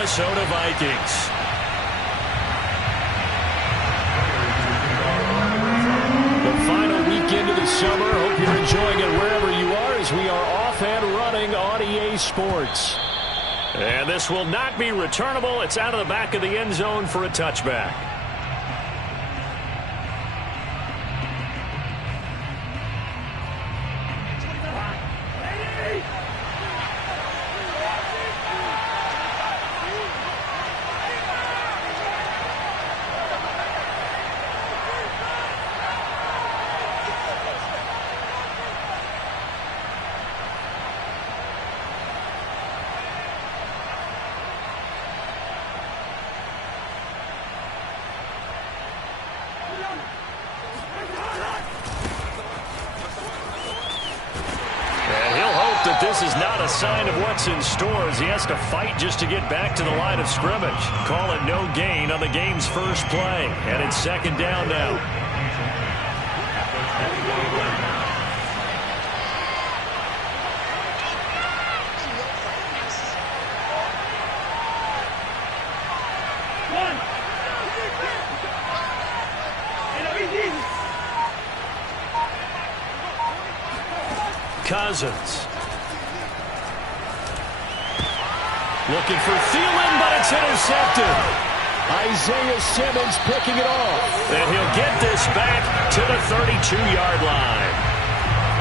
Minnesota Vikings. The final weekend of the summer. Hope you're enjoying it wherever you are as we are off and running on EA Sports. And this will not be returnable. It's out of the back of the end zone for a touchback. This is not a sign of what's in store as he has to fight just to get back to the line of scrimmage. Call it no gain on the game's first play. And it's second down now. Cousins. Looking for Thielen, but it's intercepted. Isaiah Simmons picking it off. And he'll get this back to the 32-yard line.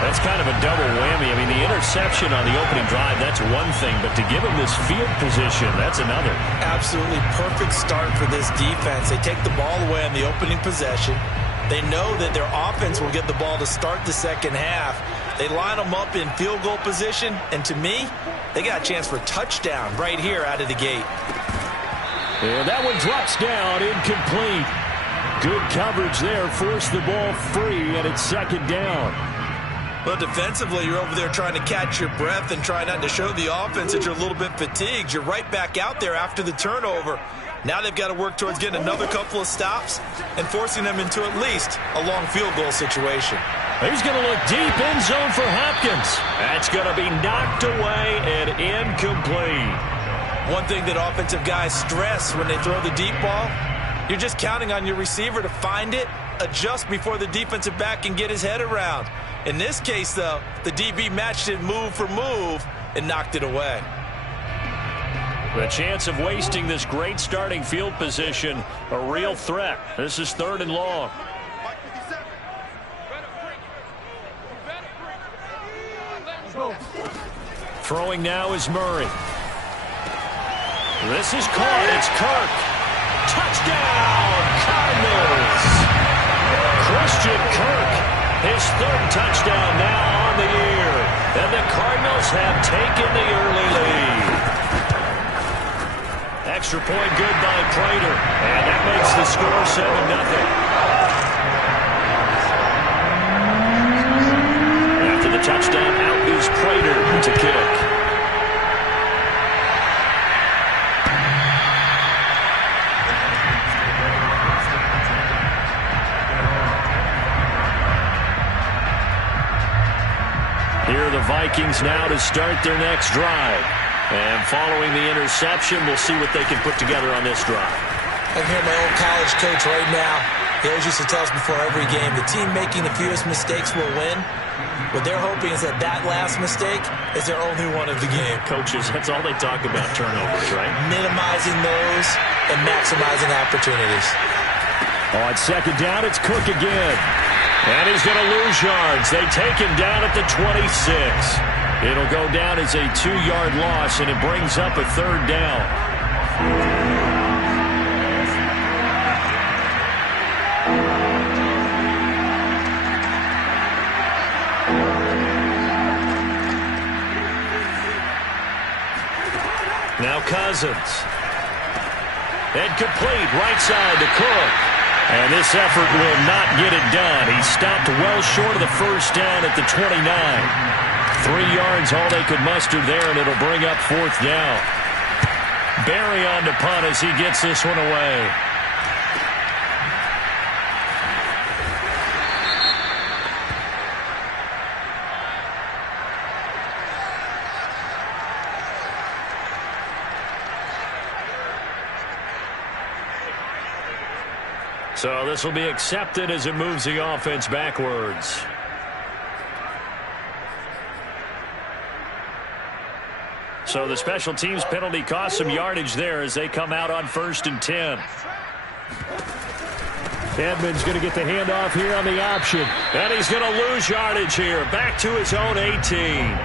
That's kind of a double whammy. I mean, the interception on the opening drive, that's one thing. But to give him this field position, that's another. Absolutely perfect start for this defense. They take the ball away on the opening possession. They know that their offense will get the ball to start the second half. They line them up in field goal position, and to me, they got a chance for a touchdown right here out of the gate. And that one drops down, incomplete. Good coverage there, forced the ball free, and it's second down. Well, defensively, you're over there trying to catch your breath and try not to show the offense that you're a little bit fatigued. You're right back out there after the turnover. Now they've got to work towards getting another couple of stops and forcing them into at least a long field goal situation. He's going to look deep end zone for Hopkins. That's going to be knocked away and incomplete. One thing that offensive guys stress when they throw the deep ball, you're just counting on your receiver to find it, adjust before the defensive back can get his head around. In this case, though, the DB matched it move for move and knocked it away. The chance of wasting this great starting field position, a real threat. This is third and long. Throwing now is Murray. This is caught. It's Kirk. Touchdown, Cardinals. Christian Kirk, his third touchdown now on the year. And the Cardinals have taken the early lead. Extra point good by Prater. And that makes the score 7-0. After the touchdown, out is Prater to kick. Here are the Vikings now to start their next drive. And following the interception, we'll see what they can put together on this drive. I can hear my old college coach right now. He always used to tell us before every game, the team making the fewest mistakes will win. What they're hoping is that last mistake is their only one of the game. Coaches, that's all they talk about, turnovers, right? Minimizing those and maximizing opportunities. On second down, it's Cook again. And he's going to lose yards. They take him down at the 26. It'll go down as a 2-yard loss, and it brings up a third down. Now Cousins. And complete, right side to Cook. And this effort will not get it done. He stopped well short of the first down at the 29. 3 yards, all they could muster there, and it'll bring up fourth down. Barry on to punt as he gets this one away. So this will be accepted as it moves the offense backwards. So the special teams penalty cost some yardage there as they come out on 1st and 10. Edmonds going to get the handoff here on the option. And he's going to lose yardage here. Back to his own 18.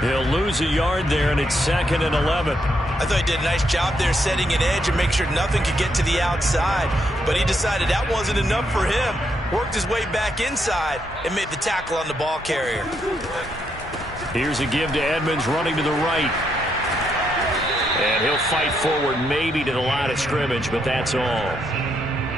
He'll lose a yard there, and it's 2nd and 11. I thought he did a nice job there setting an edge and make sure nothing could get to the outside. But he decided that wasn't enough for him. Worked his way back inside and made the tackle on the ball carrier. Here's a give to Edmonds running to the right. And he'll fight forward maybe to the line of scrimmage, but that's all.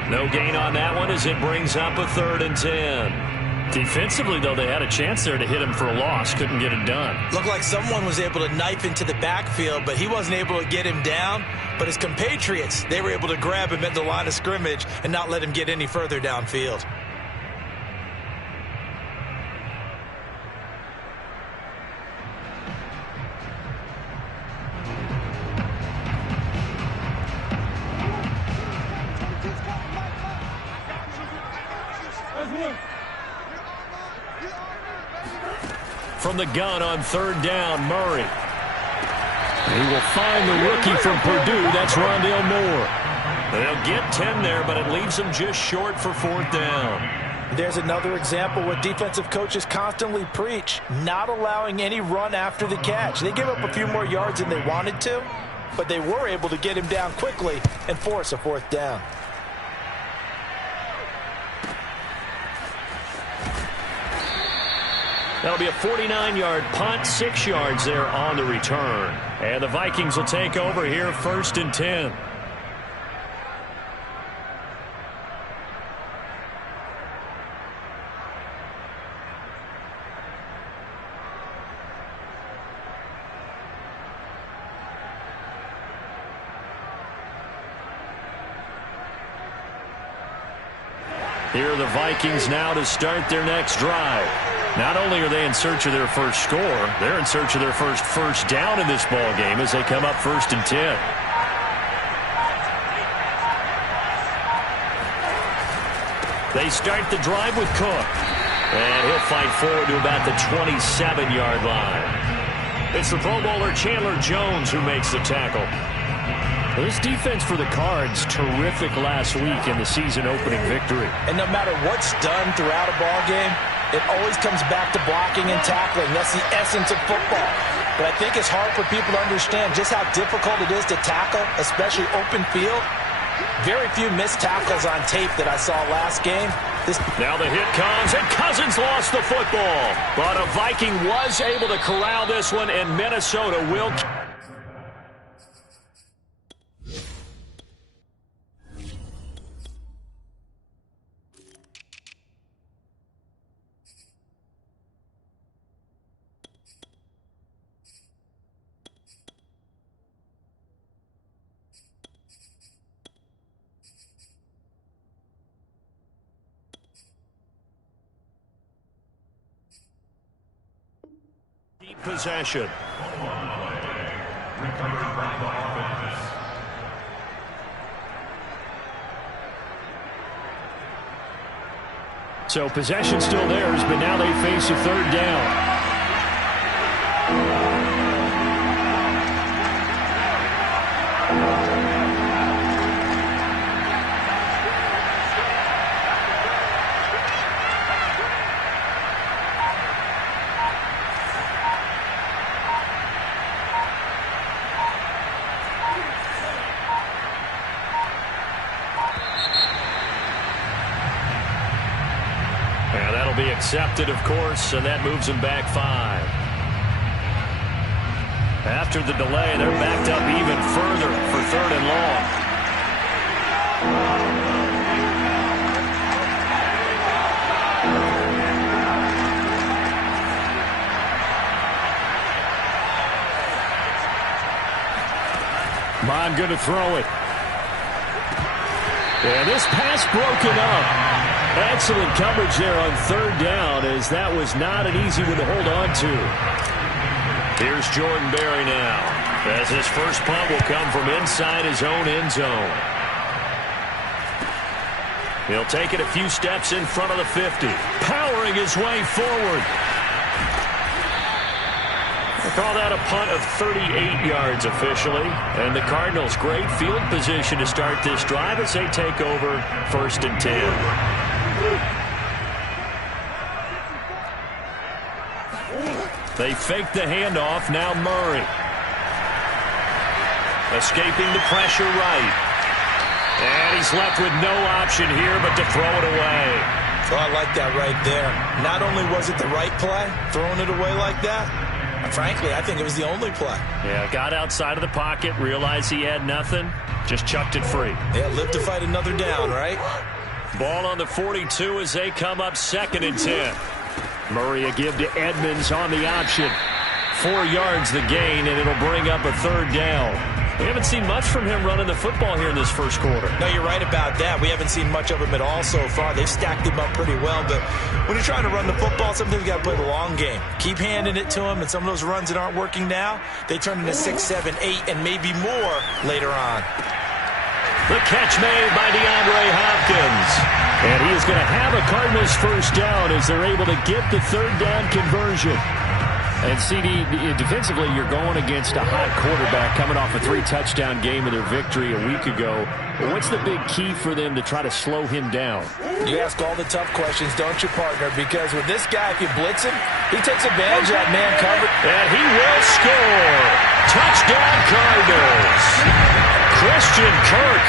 No gain on that one as it brings up a 3rd and 10. Defensively, though, they had a chance there to hit him for a loss. Couldn't get it done. Looked like someone was able to knife into the backfield, but he wasn't able to get him down. But his compatriots, they were able to grab him at the line of scrimmage and not let him get any further downfield. From the gun on 3rd down, Murray. He will find the rookie from Purdue. That's Rondale Moore. They'll get 10 there, but it leaves them just short for 4th down. There's another example what defensive coaches constantly preach, not allowing any run after the catch. They give up a few more yards than they wanted to, but they were able to get him down quickly and force a 4th down. That'll be a 49-yard punt, 6 yards there on the return. And the Vikings will take over here 1st and 10. Here are the Vikings now to start their next drive. Not only are they in search of their first score, they're in search of their first down in this ball game as they come up 1st and 10. They start the drive with Cook. And he'll fight forward to about the 27-yard line. It's the Pro Bowler Chandler Jones who makes the tackle. This defense for the Cards, terrific last week in the season-opening victory. And no matter what's done throughout a ball game, it always comes back to blocking and tackling. That's the essence of football. But I think it's hard for people to understand just how difficult it is to tackle, especially open field. Very few missed tackles on tape that I saw last game. Now the hit comes, and Cousins lost the football. But a Viking was able to corral this one, and Minnesota will... possession. So possession still theirs, but now they face a 3rd down. Be accepted, of course, and that moves them back 5. After the delay, they're backed up even further for 3rd and long. Bond going to throw it. Yeah, this pass broken up. Excellent coverage there on 3rd down, as that was not an easy one to hold on to. Here's Jordan Berry now, as his first punt will come from inside his own end zone. He'll take it a few steps in front of the 50. Powering his way forward. They call that a punt of 38 yards officially. And the Cardinals, great field position to start this drive as they take over 1st and 10. They fake the handoff. Now Murray. Escaping the pressure right. And he's left with no option here but to throw it away. Oh, I like that right there. Not only was it the right play, throwing it away like that, frankly, I think it was the only play. Yeah, got outside of the pocket, realized he had nothing, just chucked it free. Yeah, live to fight another down, right? Ball on the 42 as they come up 2nd and 10. Murray a give to Edmonds on the option. 4 yards the gain, and it'll bring up a 3rd down. We haven't seen much from him running the football here in this first quarter. No, you're right about that. We haven't seen much of him at all so far. They've stacked him up pretty well, but when you're trying to run the football, sometimes you got to play the long game. Keep handing it to him, and some of those runs that aren't working now, they turn into 6, 7, 8, and maybe more later on. The catch made by DeAndre Hopkins. And he is going to have a Cardinals first down as they're able to get the 3rd down conversion. And CD, defensively, you're going against a hot quarterback coming off a 3-touchdown game of their victory a week ago. What's the big key for them to try to slow him down? You ask all the tough questions, don't you, partner? Because with this guy, if you blitz him, he takes advantage of that man coverage. And he will score. Touchdown, Cardinals. Christian Kirk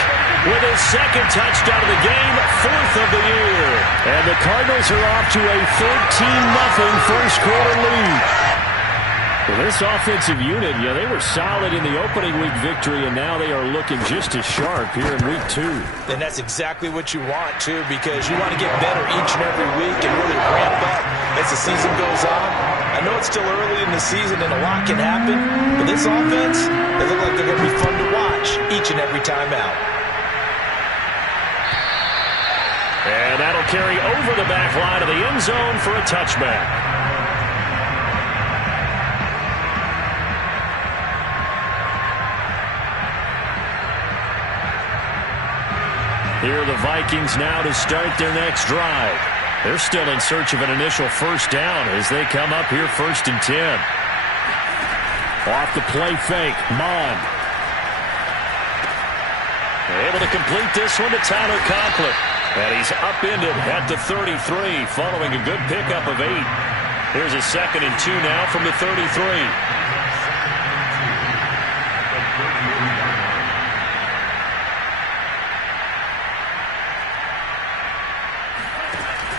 with his 2nd touchdown of the game, 4th of the year. And the Cardinals are off to a 13-0 first quarter lead. Well, this offensive unit, yeah, they were solid in the opening week victory, and now they are looking just as sharp here in week 2. And that's exactly what you want, too, because you want to get better each and every week and really ramp up as the season goes on. I know it's still early in the season and a lot can happen, but this offense, they look like they're going to be fun to watch each and every time out. And that'll carry over the back line of the end zone for a touchback. Here are the Vikings now to start their next drive. They're still in search of an initial first down as they come up here 1st and 10. Off the play fake, Mond. Able to complete this one to Tyler Conklin. And he's upended at the 33 following a good pickup of 8. Here's a 2nd and 2 now from the 33.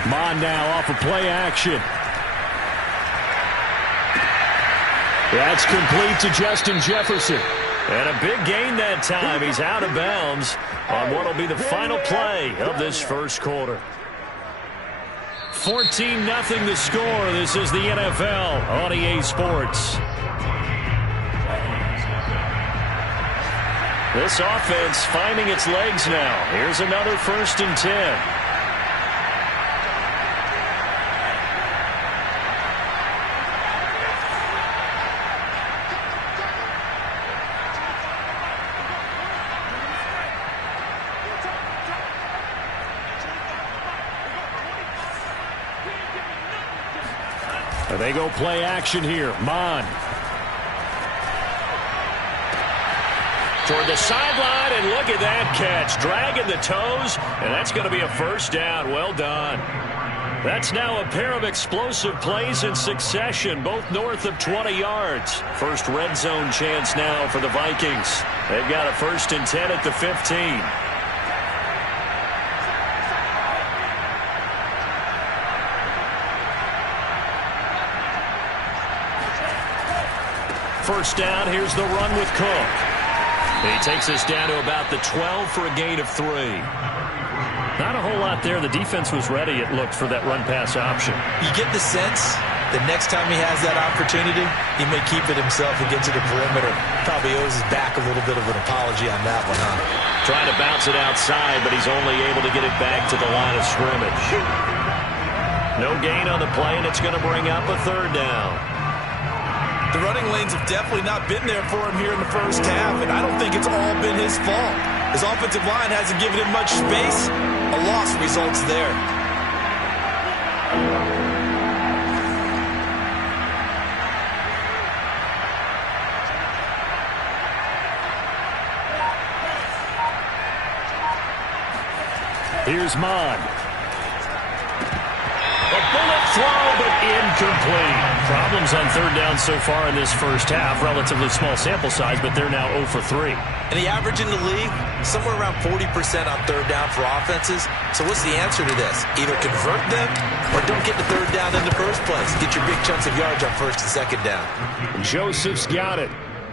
Mond now off of play action. That's complete to Justin Jefferson. And a big gain that time. He's out of bounds on what will be the final play of this first quarter. 14-0 the score. This is the NFL on EA Sports. This offense finding its legs now. Here's another 1st and 10. They go play action here. Mond. Toward the sideline, and look at that catch. Dragging the toes, and that's going to be a first down. Well done. That's now a pair of explosive plays in succession, both north of 20 yards. First red zone chance now for the Vikings. They've got a 1st and 10 at the 15. First down, here's the run with Cook. He takes us down to about the 12 for a gain of 3. Not a whole lot there. The defense was ready, it looked, for that run-pass option. You get the sense that next time he has that opportunity, he may keep it himself and get to the perimeter. Probably owes his back a little bit of an apology on that one, huh? Trying to bounce it outside, but he's only able to get it back to the line of scrimmage. No gain on the play, and it's going to bring up a 3rd down. The running lanes have definitely not been there for him here in the first half, and I don't think it's all been his fault. His offensive line hasn't given him much space. A loss results there. Here's Mond. A bullet throw, but incomplete. Problems on third down so far in this first half. Relatively small sample size, but they're now 0 for 3. And the average in the league, somewhere around 40% on third down for offenses. So what's the answer to this? Either convert them or don't get the third down in the first place. Get your big chunks of yards on first and second down. Joseph's got it.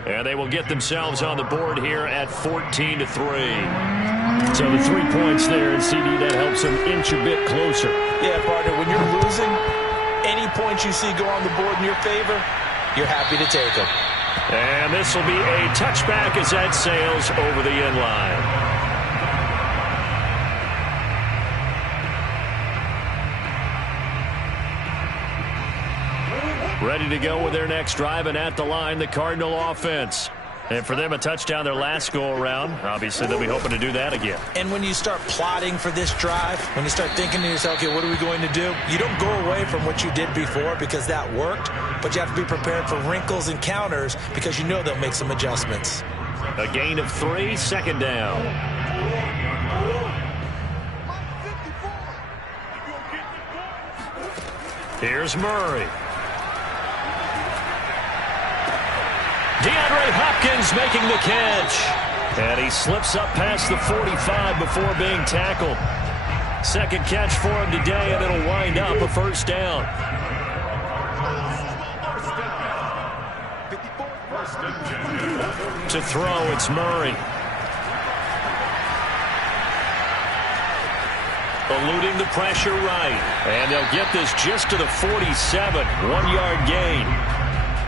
And they will get themselves on the board here at 14-3. So the 3 points there, and CD, that helps them inch a bit closer. Yeah, partner, when you're losing, any points you see go on the board in your favor, you're happy to take them. And this will be a touchback as that sails over the end line. Ready to go with their next drive, and at the line, the Cardinal offense. And for them, a touchdown their last go-around. Obviously, they'll be hoping to do that again. And when you start plotting for this drive, when you start thinking to yourself, okay, what are we going to do? You don't go away from what you did before because that worked, but you have to be prepared for wrinkles and counters because you know they'll make some adjustments. A gain of 3, second down. Here's Murray. DeAndre Hopkins making the catch. And he slips up past the 45 before being tackled. Second catch for him today, and it'll wind up a first down. To throw, it's Murray. Eluding the pressure right. And they'll get this just to the 47. 1-yard gain.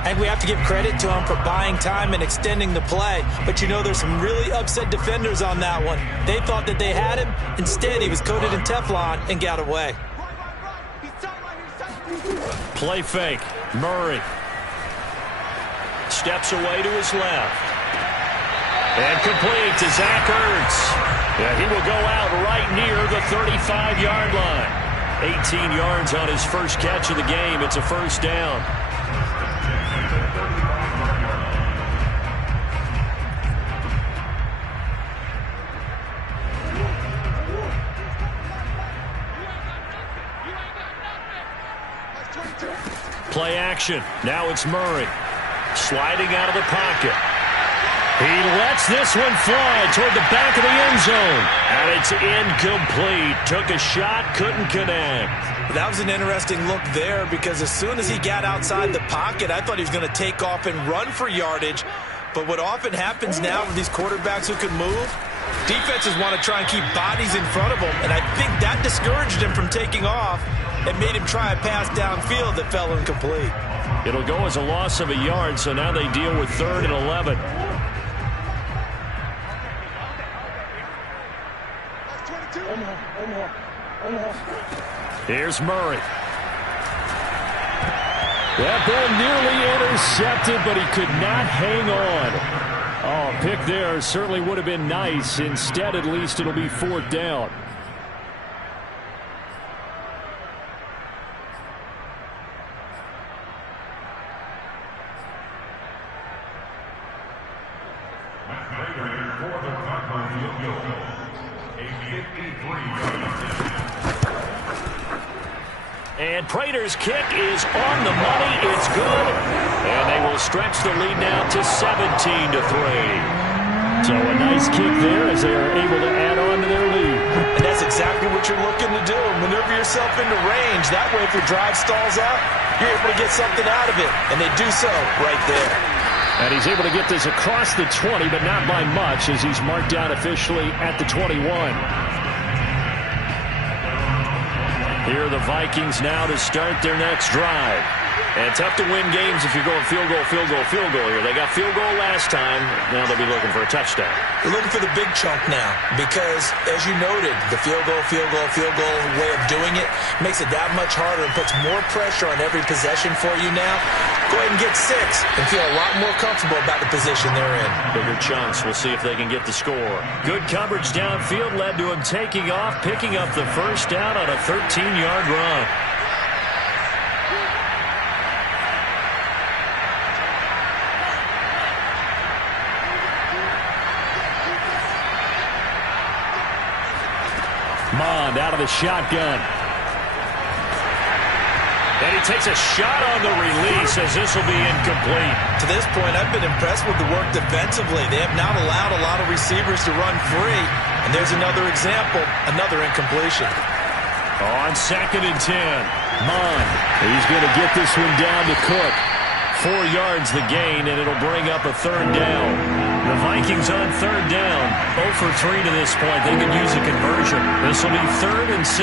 And we have to give credit to him for buying time and extending the play. But you know there's some really upset defenders on that one. They thought that they had him. Instead, he was coated in Teflon and got away. Play fake. Murray. Steps away to his left. And complete to Zach Ertz. Yeah, he will go out right near the 35-yard line. 18 yards on his first catch of the game. It's a first down. Play action. Now it's Murray. Sliding out of the pocket. He lets this one fly toward the back of the end zone. And it's incomplete. Took a shot, couldn't connect. That was an interesting look there because as soon as he got outside the pocket, I thought he was going to take off and run for yardage. But what often happens now with these quarterbacks who can move, defenses want to try and keep bodies in front of them. And I think that discouraged him from taking off. It made him try a pass downfield that fell incomplete. It'll go as a loss of a yard, so now they deal with 3rd and 11. Here's Murray. That ball nearly intercepted, but he could not hang on. Oh, a pick there certainly would have been nice. Instead, at least it'll be 4th down. And Prater's kick is on the money. It's good. And they will stretch the lead now to 17-3. So a nice kick there as they are able to add on to their lead. And that's exactly what you're looking to do. Maneuver yourself into range. That way, if your drive stalls out, you're able to get something out of it. And they do so right there. And he's able to get this across the 20, but not by much as he's marked down officially at the 21. Here are the Vikings now to start their next drive. And tough to win games if you're going field goal, field goal, field goal here. They got field goal last time. Now they'll be looking for a touchdown. They're looking for the big chunk now because, as you noted, the field goal way of doing it makes it that much harder and puts more pressure on every possession for you now. Go ahead and get 6 and feel a lot more comfortable about the position they're in. Bigger chunks. We'll see if they can get the score. Good coverage downfield led to him taking off, picking up the first down on a 13-yard run. Mond out of the shotgun. And he takes a shot on the release as this will be incomplete. To this point, I've been impressed with the work defensively. They have not allowed a lot of receivers to run free. And there's another example, another incompletion. On 2nd and 10, Mond. He's going to get this one down to Cook. 4 yards the gain, and it'll bring up a 3rd down. The Vikings on 3rd down. 0 for 3 to this point. They could use a conversion. This will be 3rd and 6.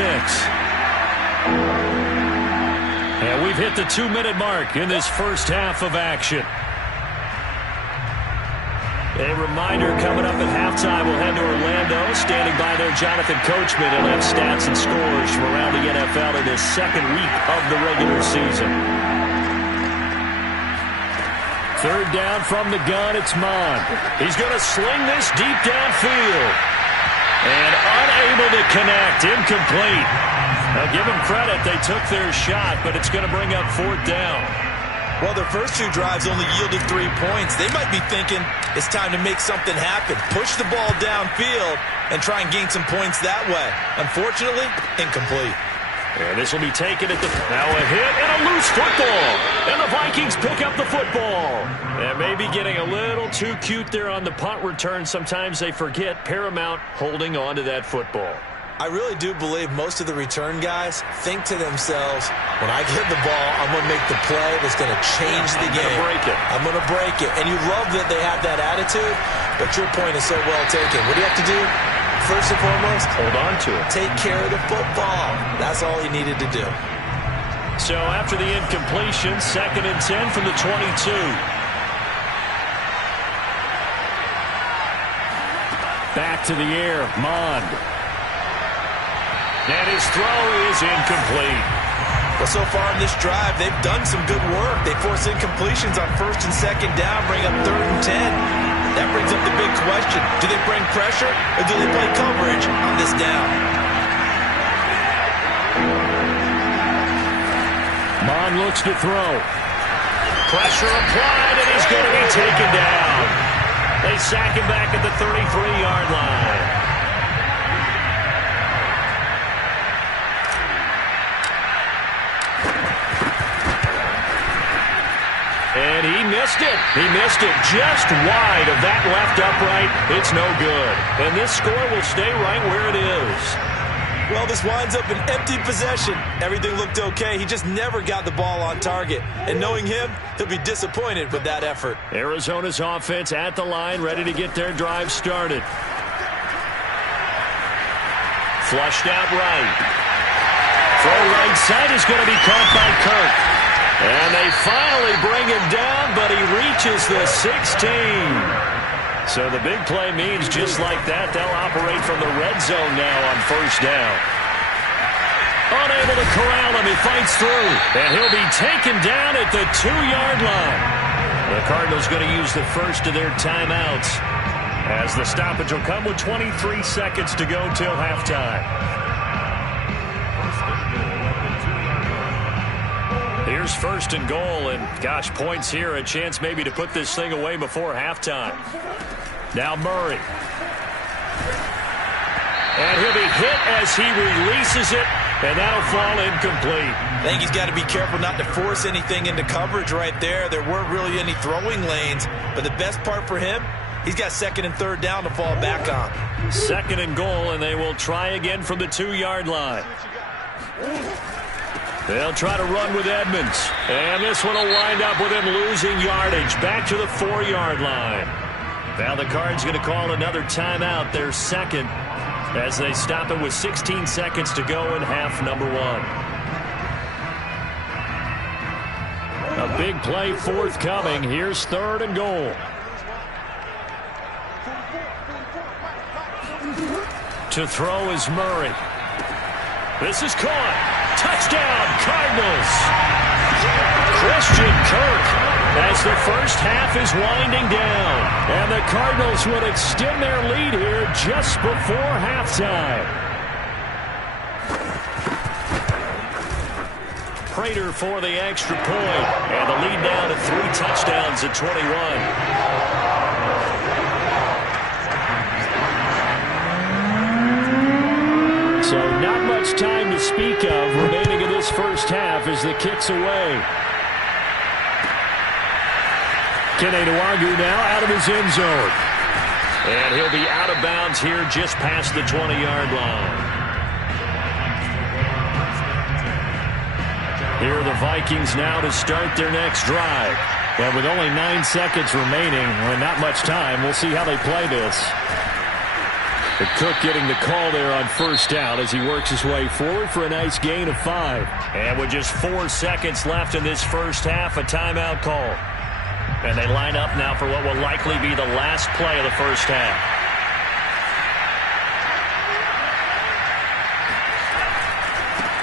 And we've hit the 2-minute mark in this first half of action. A reminder coming up at halftime, we'll head to Orlando. Standing by there, Jonathan Coachman. He'll have stats and scores from around the NFL in his 2nd week of the regular season. 3rd down from the gun, it's Mond. He's going to sling this deep downfield. And unable to connect, incomplete. Now give them credit, they took their shot, but it's going to bring up 4th down. Well, their first 2 drives only yielded 3 points. They might be thinking it's time to make something happen. Push the ball downfield and try and gain some points that way. Unfortunately, incomplete. And this will be taken at the... Now a hit and a loose football. And the Vikings pick up the football. And maybe getting a little too cute there on the punt return. Sometimes they forget Paramount holding on to that football. I really do believe most of the return guys think to themselves, when I get the ball, I'm going to make the play that's going to change the game. I'm going to break it. And you love that they have that attitude, but your point is so well taken. What do you have to do? First and foremost, hold on to it. Take care of the football. That's all he needed to do. So after the incompletion, 2nd and 10 from the 22. Back to the air, Mond. And his throw is incomplete. Well, so far in this drive, they've done some good work. They force incompletions on 1st and 2nd down, bring up 3rd and 10. That brings up the big question. Do they bring pressure or do they play coverage on this down? Mond looks to throw. Pressure applied, and he's going to be taken down. They sack him back at the 33-yard line. And he missed it. He missed it just wide of that left upright. It's no good. And this score will stay right where it is. Well, this winds up an empty possession. Everything looked okay. He just never got the ball on target. And knowing him, he'll be disappointed with that effort. Arizona's offense at the line, ready to get their drive started. Flushed out right. Throw right side is going to be caught by Kirk. And they finally bring him down, but he reaches the 16. So the big play means just like that, they'll operate from the red zone now on 1st down. Unable to corral him, he fights through. And he'll be taken down at the 2-yard line. The Cardinals going to use the first of their timeouts as the stoppage will come with 23 seconds to go till halftime. Here's 1st and goal, and gosh, points here, a chance maybe to put this thing away before halftime. Now Murray. And he'll be hit as he releases it, and that'll fall incomplete. I think he's got to be careful not to force anything into coverage right there. There weren't really any throwing lanes, but the best part for him, he's got 2nd and 3rd down to fall back on. 2nd and goal, and they will try again from the 2-yard line. They'll try to run with Edmonds. And this one will wind up with him losing yardage back to the 4-yard line. Now the Cards going to call another timeout, their 2nd, as they stop it with 16 seconds to go in half number 1. big play forthcoming. Here's 3rd and goal. To throw is Murray. This is caught. Touchdown, Cardinals. Christian Kirk as the first half is winding down. And the Cardinals would extend their lead here just before halftime. Prater for the extra point. And the lead now to 3 touchdowns at 21. So not much time to speak of remaining in this first half as the kick's away. Kene Nwangwu now out of his end zone. And he'll be out of bounds here just past the 20-yard line. Here are the Vikings now to start their next drive. And with only 9 seconds remaining, and not much time, we'll see how they play this. But Cook getting the call there on first down as he works his way forward for a nice gain of 5. And with just 4 seconds left in this first half, a timeout call. And they line up now for what will likely be the last play of the first half.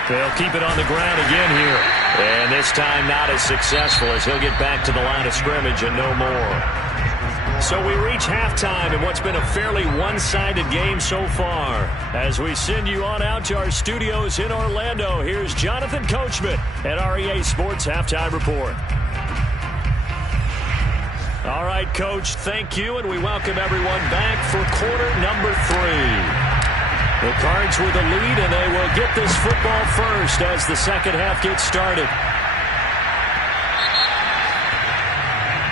They'll keep it on the ground again here. And this time not as successful as he'll get back to the line of scrimmage and no more. So we reach halftime in what's been a fairly one-sided game so far. As we send you on out to our studios in Orlando, here's Jonathan Coachman at REA Sports Halftime Report. All right, Coach, thank you, and we welcome everyone back for quarter number 3. The Cards with the lead, and they will get this football first as the second half gets started.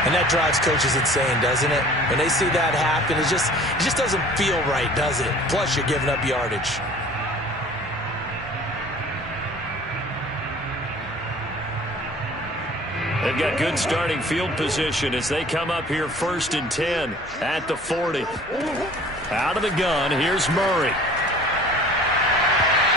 And that drives coaches insane, doesn't it? When they see that happen, it just doesn't feel right, does it? Plus, you're giving up yardage. They've got good starting field position as they come up here 1st and 10 at the 40. Out of the gun, here's Murray.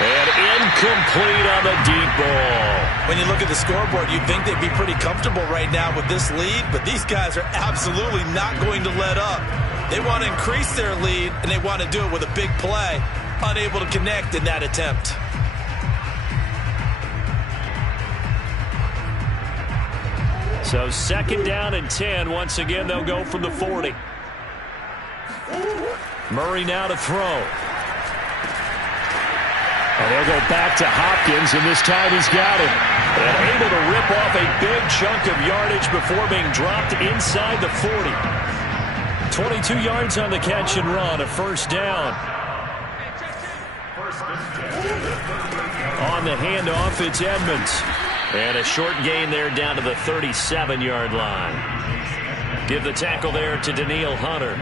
And incomplete on the deep ball. When you look at the scoreboard, you'd think they'd be pretty comfortable right now with this lead, but these guys are absolutely not going to let up. They want to increase their lead, and they want to do it with a big play. Unable to connect in that attempt. So 2nd down and 10. Once again, they'll go from the 40. Murray now to throw. And they'll go back to Hopkins, and this time he's got him. And able to rip off a big chunk of yardage before being dropped inside the 40. 22 yards on the catch and run, a first down. On the handoff, it's Edmonds. And a short gain there down to the 37-yard line. Give the tackle there to Danielle Hunter.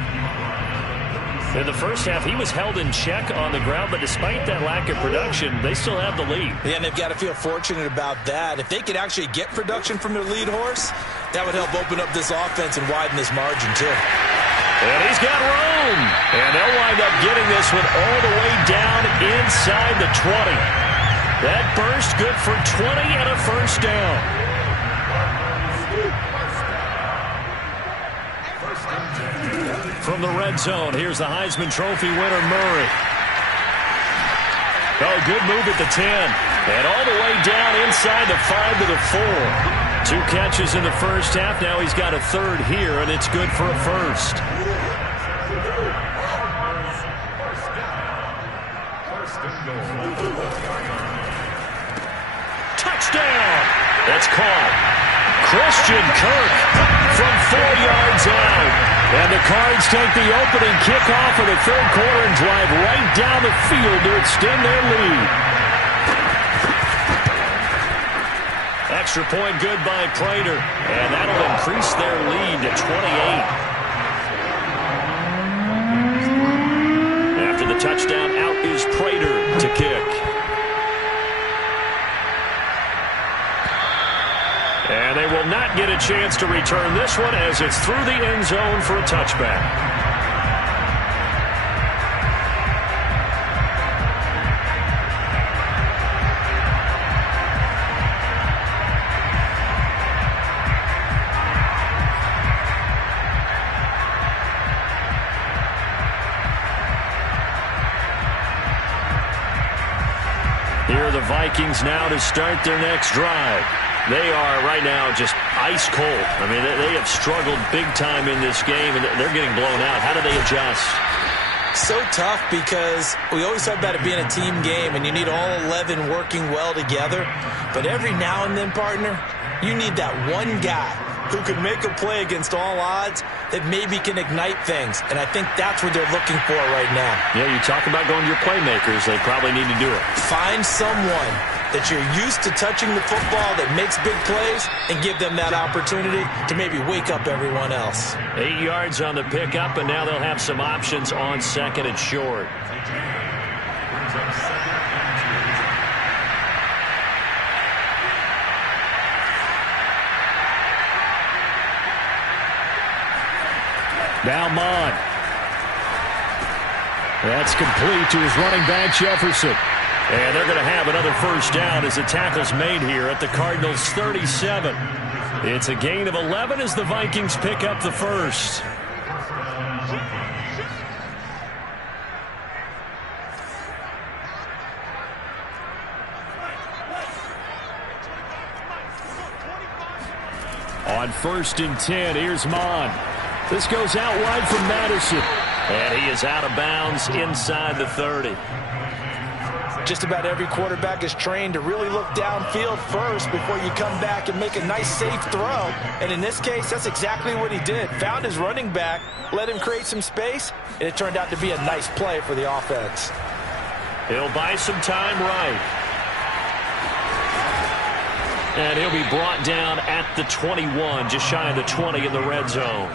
In the first half, he was held in check on the ground, but despite that lack of production, they still have the lead. Yeah, and they've got to feel fortunate about that. If they could actually get production from their lead horse, that would help open up this offense and widen this margin, too. And he's got room. And they'll wind up getting this one all the way down inside the 20. That burst good for 20 and a first down. From the red zone, here's the Heisman Trophy winner, Murray. Oh, good move at the 10. And all the way down inside the 5 to the 4. 2 catches in the first half. Now he's got a third here, and it's good for a first. Touchdown! That's caught. Christian Kirk from 4 yards out. And the Cards take the opening kickoff of the third quarter and drive right down the field to extend their lead. Extra point good by Prater. And that'll increase their lead to 28. After the touchdown, out is Prater to kick. And they will not get a chance to return this one as it's through the end zone for a touchback. Here are the Vikings now to start their next drive. They are right now just ice cold. I mean, they have struggled big time in this game, and they're getting blown out. How do they adjust? So tough because we always talk about it being a team game, and you need all 11 working well together. But every now and then, partner, you need that one guy who can make a play against all odds that maybe can ignite things. And I think that's what they're looking for right now. Yeah, you talk about going to your playmakers. They probably need to do it. Find someone that you're used to touching the football that makes big plays and give them that opportunity to maybe wake up everyone else. 8 yards on the pickup, and now they'll have some options on second and short. Now Mond. That's complete to his running back, Jefferson. And they're going to have another first down as the tackle's made here at the Cardinals' 37. It's a gain of 11 as the Vikings pick up the first. On 1st and 10, here's Mond. This goes out wide from Madison. And he is out of bounds inside the 30. Just about every quarterback is trained to really look downfield first before you come back and make a nice, safe throw. And in this case, that's exactly what he did. Found his running back, let him create some space, and it turned out to be a nice play for the offense. He'll buy some time right. And he'll be brought down at the 21, just shy of the 20 in the red zone.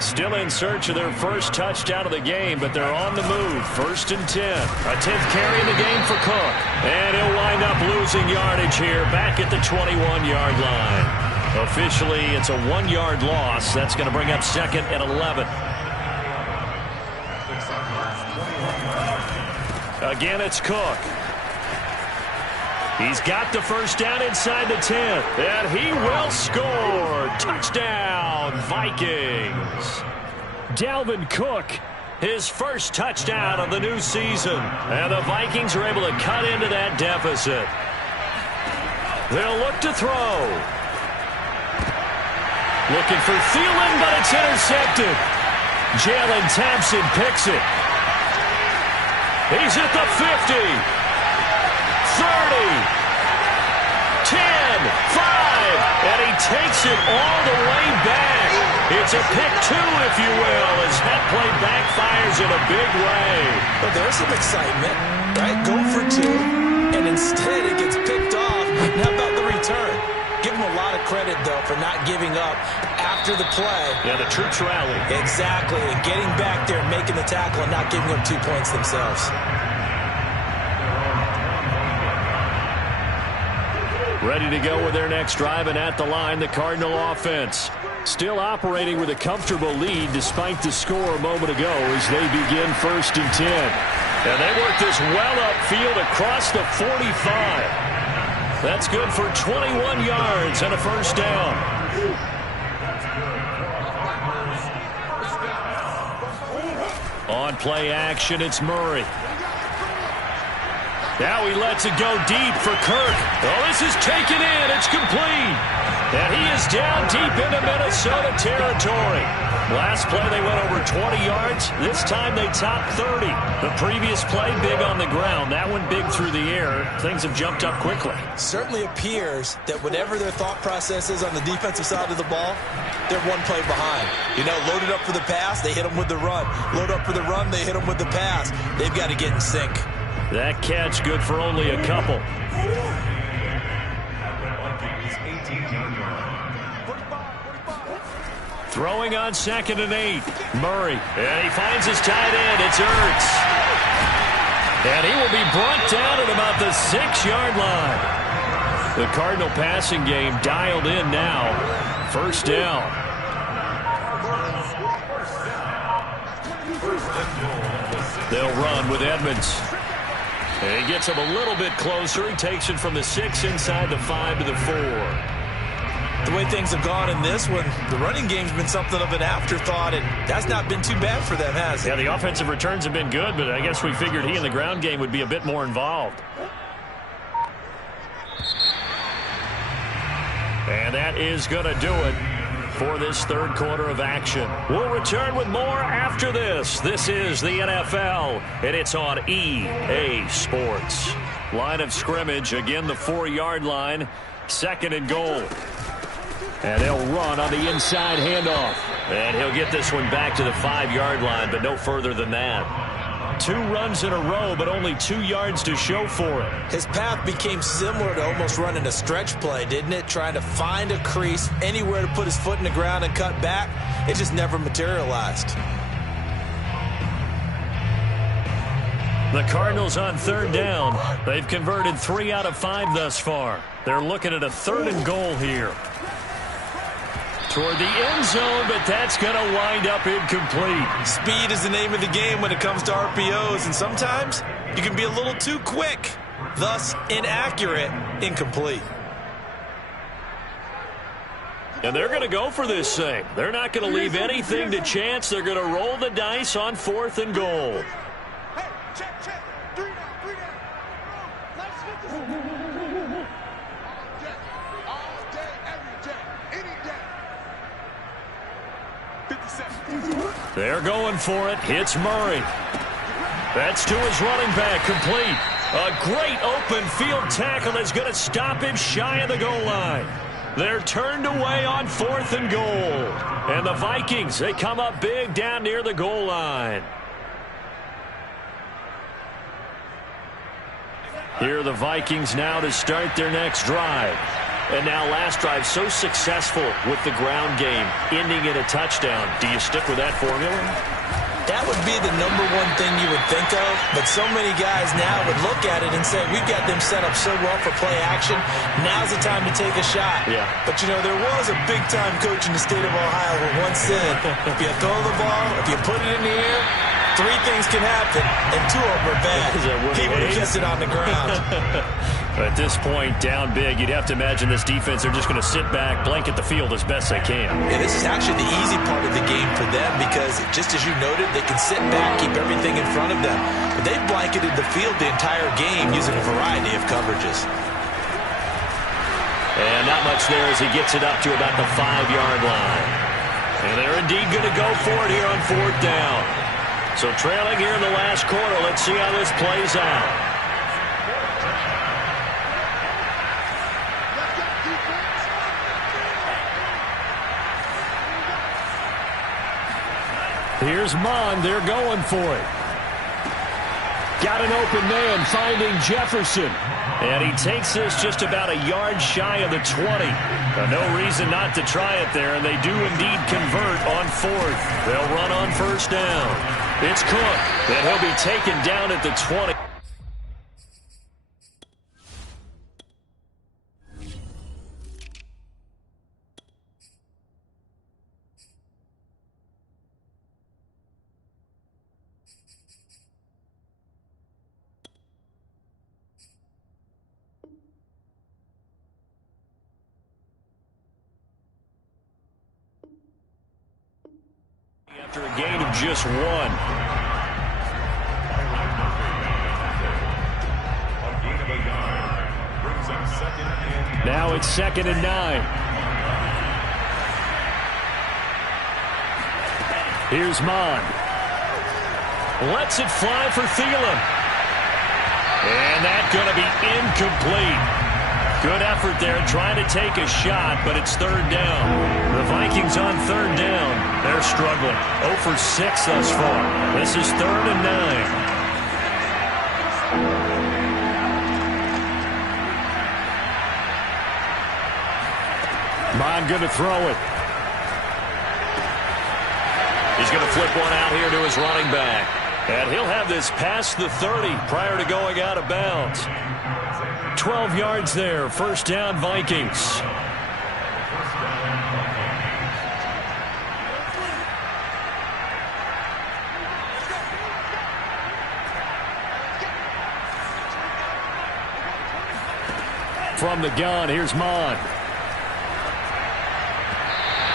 Still in search of their first touchdown of the game, but they're on the move. 1st and 10. A 10th carry in the game for Cook. And he'll wind up losing yardage here back at the 21-yard line. Officially, it's a 1-yard loss. That's going to bring up 2nd and 11. Again, it's Cook. He's got the first down inside the 10. And he will score. Touchdown, Vikings. Dalvin Cook, his first touchdown of the new season. And the Vikings are able to cut into that deficit. They'll look to throw. Looking for Thielen, but it's intercepted. Jalen Thompson picks it. He's at the 50. 30, 10, 5, and he takes it all the way back. It's a pick 2, if you will, as that play backfires in a big way. But there's some excitement, right? Go for 2, and instead it gets picked off. How about the return? Give him a lot of credit, though, for not giving up after the play. Yeah, the troops rally. Exactly, and getting back there and making the tackle and not giving up 2 points themselves. Ready to go with their next drive, and at the line, the Cardinal offense. Still operating with a comfortable lead despite the score a moment ago as they begin 1st and 10. And they work this well upfield across the 45. That's good for 21 yards and a first down. On play action, it's Murray. Now he lets it go deep for Kirk. Oh, this is taken in. It's complete. And he is down deep into Minnesota territory. Last play they went over 20 yards. This time they topped 30. The previous play big on the ground. That one big through the air. Things have jumped up quickly. Certainly appears that whatever their thought process is on the defensive side of the ball, they're one play behind. You know, loaded up for the pass, they hit them with the run. Load up for the run, they hit them with the pass. They've got to get in sync. That catch good for only a couple. Throwing on 2nd and 8. Murray. And he finds his tight end. It's Ertz. And he will be brought down at about the 6-yard line. The Cardinal passing game dialed in now. First down. They'll run with Edmonds. And he gets him a little bit closer. He takes it from the 6 inside the 5 to the 4. The way things have gone in this one, the running game's been something of an afterthought, and that's not been too bad for them, has it? Yeah, the offensive returns have been good, but I guess we figured he in the ground game would be a bit more involved. And that is going to do it for this third quarter of action. We'll return with more after this. This is the NFL, and it's on EA Sports. Line of scrimmage, again the 4-yard line, 2nd and goal. And they'll run on the inside handoff. And he'll get this one back to the 5-yard line, but no further than that. 2 runs in a row, but only 2 yards to show for it. His path became similar to almost running a stretch play, didn't it? Trying to find a crease, anywhere to put his foot in the ground and cut back. It just never materialized. The Cardinals on 3rd down. They've converted 3 out of 5 thus far. They're looking at a 3rd and goal here. Toward the end zone, but that's going to wind up incomplete. Speed is the name of the game when it comes to RPOs, and sometimes you can be a little too quick, thus inaccurate, incomplete. And they're going to go for this thing. They're not going to leave anything to chance. They're going to roll the dice on 4th and goal. Hey, check. 3 down. Let's get this. All day, every day, any day. 50 seconds. They're going for it. Hits Murray. That's to his running back. Complete. A great open field tackle that's going to stop him shy of the goal line. They're turned away on 4th and goal. And the Vikings, they come up big down near the goal line. Here are the Vikings now to start their next drive. And now last drive so successful with the ground game, ending in a touchdown. Do you stick with that formula? That would be the number one thing you would think of, but so many guys now would look at it and say, we've got them set up so well for play action, now's the time to take a shot. Yeah. But, you know, there was a big-time coach in the state of Ohio who once said, if you throw the ball, if you put it in the air, 3 things can happen, and 2 of them are bad. He would have kept it on the ground. At this point, down big, you'd have to imagine this defense, they're just going to sit back, blanket the field as best they can. Yeah, this is actually the easy part of the game for them because, just as you noted, they can sit back, keep everything in front of them. But they've blanketed the field the entire game using a variety of coverages. And not much there as he gets it up to about the 5-yard line. And they're indeed going to go for it here on 4th down. So trailing here in the last quarter, let's see how this plays out. Here's Mond. They're going for it. Got an open man finding Jefferson. And he takes this just about a yard shy of the 20. No reason not to try it there, and they do indeed convert on 4th. They'll run on 1st down. It's Cook, and he'll be taken down at the 20. After a gain of just 1. Now it's 2nd and 9. Here's Mond. Lets it fly for Thielen. And that's going to be incomplete. Good effort there trying to take a shot, but it's 3rd down. The Vikings on 3rd down. They're struggling. 0 for 6 thus far. This is 3rd and 9. Mond going to throw it. He's going to flip one out here to his running back. And he'll have this past the 30 prior to going out of bounds. 12 yards there. 1st down, Vikings. From the gun, here's Mond.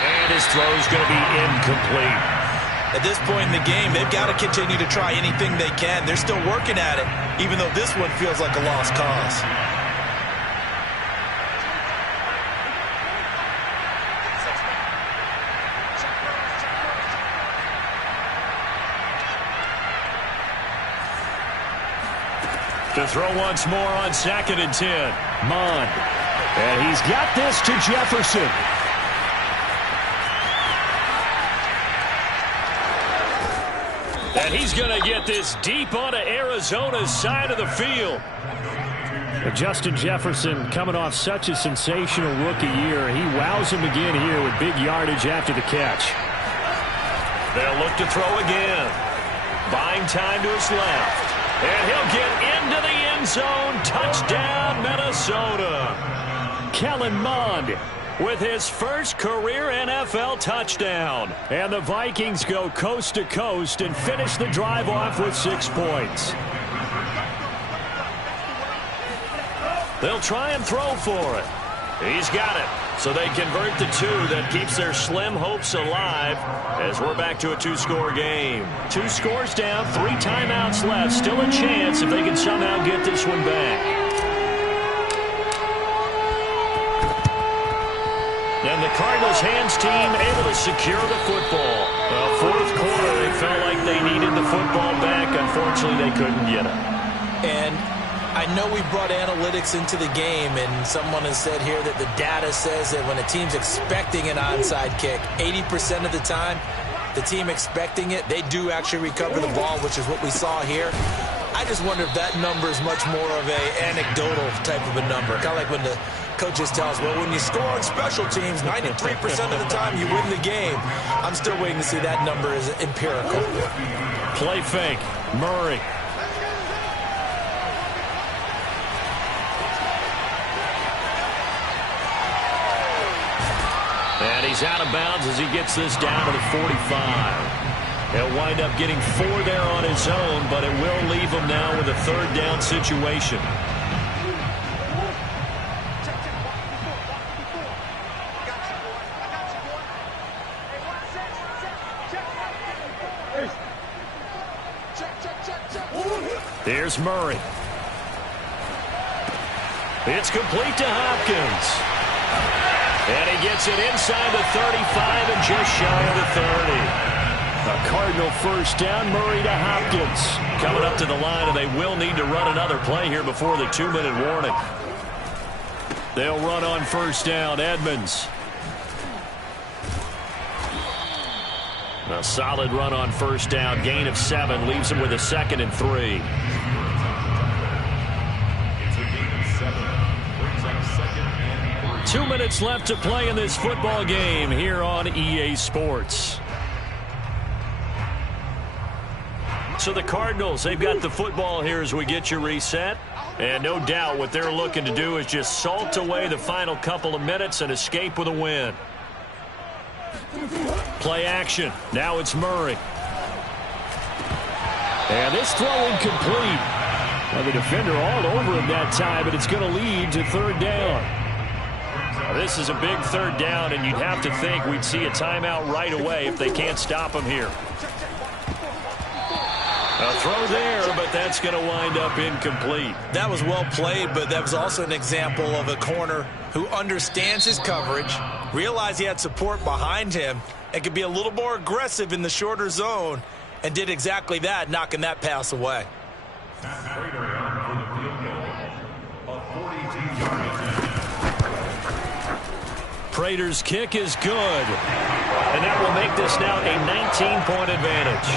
And his throw's going to be incomplete. At this point in the game, they've got to continue to try anything they can. They're still working at it, even though this one feels like a lost cause. To throw once more on 2nd and 10. Mond. And he's got this to Jefferson. And he's going to get this deep onto Arizona's side of the field. Justin Jefferson coming off such a sensational rookie year. He wows him again here with big yardage after the catch. They'll look to throw again. Buying time to his left. And he'll get into the end zone. Touchdown, Minnesota. Kellen Mond with his first career NFL touchdown. And the Vikings go coast to coast and finish the drive off with 6 points. They'll try and throw for it. He's got it. So they convert the 2. That keeps their slim hopes alive as we're back to a 2-score game. 2 scores down, 3 timeouts left. Still a chance if they can somehow get this one back. And the Cardinals hands team able to secure the football. Fourth quarter, they felt like they needed the football back. Unfortunately, they couldn't get it. And I know we brought analytics into the game, and someone has said here that the data says that when a team's expecting an onside kick, 80% of the time, the team expecting it, they do actually recover the ball, which is what we saw here. I just wonder if that number is much more of a anecdotal type of a number. Kind of like when the coaches tell us, well, when you score on special teams, 93% of the time you win the game. I'm still waiting to see that number is empirical. Play fake. Murray. And he's out of bounds as he gets this down to the 45. He'll wind up getting 4 there on his own, but it will leave him now with a 3rd down situation. Here's Murray. It's complete to Hopkins. And he gets it inside the 35 and just shy of the 30. A Cardinal first down, Murray to Hopkins. Coming up to the line, and they will need to run another play here before the 2-minute warning. They'll run on first down, Edmonds. A solid run on first down, gain of 7, leaves him with a 2nd and 3. 2 minutes left to play in this football game here on EA Sports. So the Cardinals, they've got the football here as we get you reset. And no doubt what they're looking to do is just salt away the final couple of minutes and escape with a win. Play action. Now it's Murray. And this throw incomplete. Well, the defender all over him that time, but it's going to lead to 3rd down. Now, this is a big 3rd down, and you'd have to think we'd see a timeout right away if they can't stop him here. A throw there, but that's going to wind up incomplete. That was well played, but that was also an example of a corner who understands his coverage, realized he had support behind him, and could be a little more aggressive in the shorter zone, and did exactly that, knocking that pass away. Prater's kick is good. And that will make this now a 19-point advantage.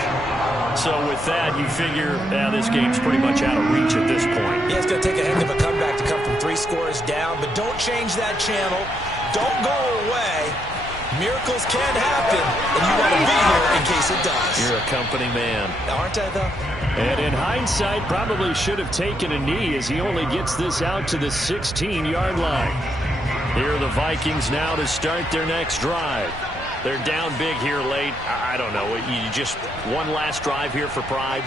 So with that, you figure this game's pretty much out of reach at this point. Yeah, it's going to take a heck of a comeback to come from 3 scores down, but don't change that channel. Don't go away. Miracles can happen, and you want to be here in case it does. You're a company man. Aren't I, though? And in hindsight, probably should have taken a knee as he only gets this out to the 16-yard line. Here are the Vikings now to start their next drive. They're down big here late. I don't know. You just one last drive here for pride?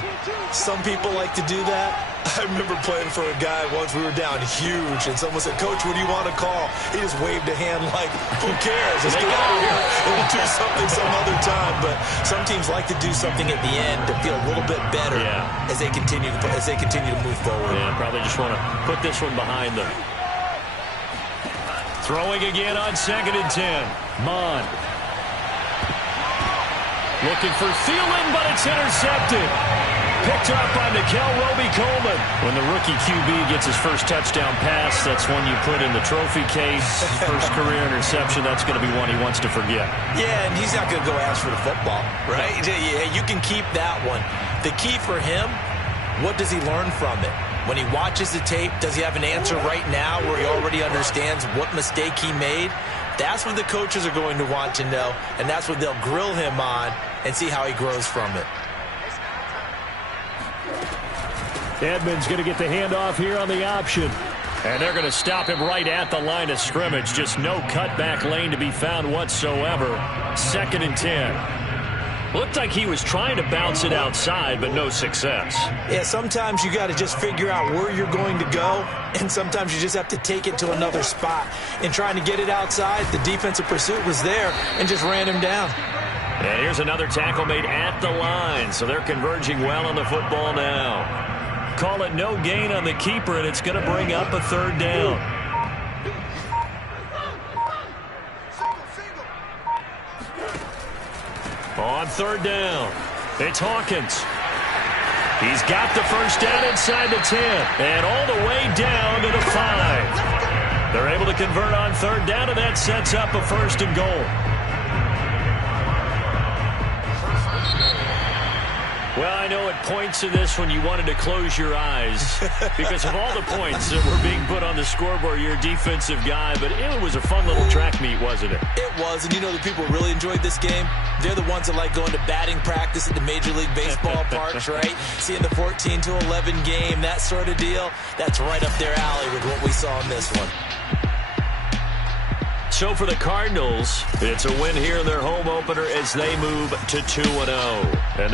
Some people like to do that. I remember playing for a guy once. We were down huge, and someone said, "Coach, what do you want to call?" He just waved a hand like, "Who cares? Let's get out of here. We'll do something some other time." But some teams like to do something at the end to feel a little bit better as they continue to move forward. Yeah, probably just want to put this one behind them. Throwing again on 2nd and 10. Mond. Looking for Thielen, but it's intercepted. Picked up by Nickel Roby-Coleman. When the rookie QB gets his first touchdown pass, that's one you put in the trophy case. First career interception, that's going to be one he wants to forget. Yeah, and he's not going to go ask for the football, right? Yeah, you can keep that one. The key for him, what does he learn from it? When he watches the tape, does he have an answer right now where he already understands what mistake he made? That's what the coaches are going to want to know, and that's what they'll grill him on and see how he grows from it. Edmonds going to get the handoff here on the option. And they're going to stop him right at the line of scrimmage. Just no cutback lane to be found whatsoever. 2nd and 10. Looked like he was trying to bounce it outside, but no success. Yeah, sometimes you got to just figure out where you're going to go, and sometimes you just have to take it to another spot. In trying to get it outside, the defensive pursuit was there and just ran him down. And here's another tackle made at the line, so they're converging well on the football now. Call it no gain on the keeper, and it's going to bring up a 3rd down. On 3rd down, it's Hawkins. He's got the first down inside the 10 and all the way down to the 5. They're able to convert on 3rd down, and that sets up a 1st and goal. Well, I know at points in this when you wanted to close your eyes because of all the points that were being put on the scoreboard. You're a defensive guy, but it was a fun little track meet, wasn't it? It was, and you know the people really enjoyed this game? They're the ones that like going to batting practice at the Major League Baseball parks, right? Seeing the 14-11 game, that sort of deal. That's right up their alley with what we saw in this one. So for the Cardinals, it's a win here in their home opener as they move to 2-0. And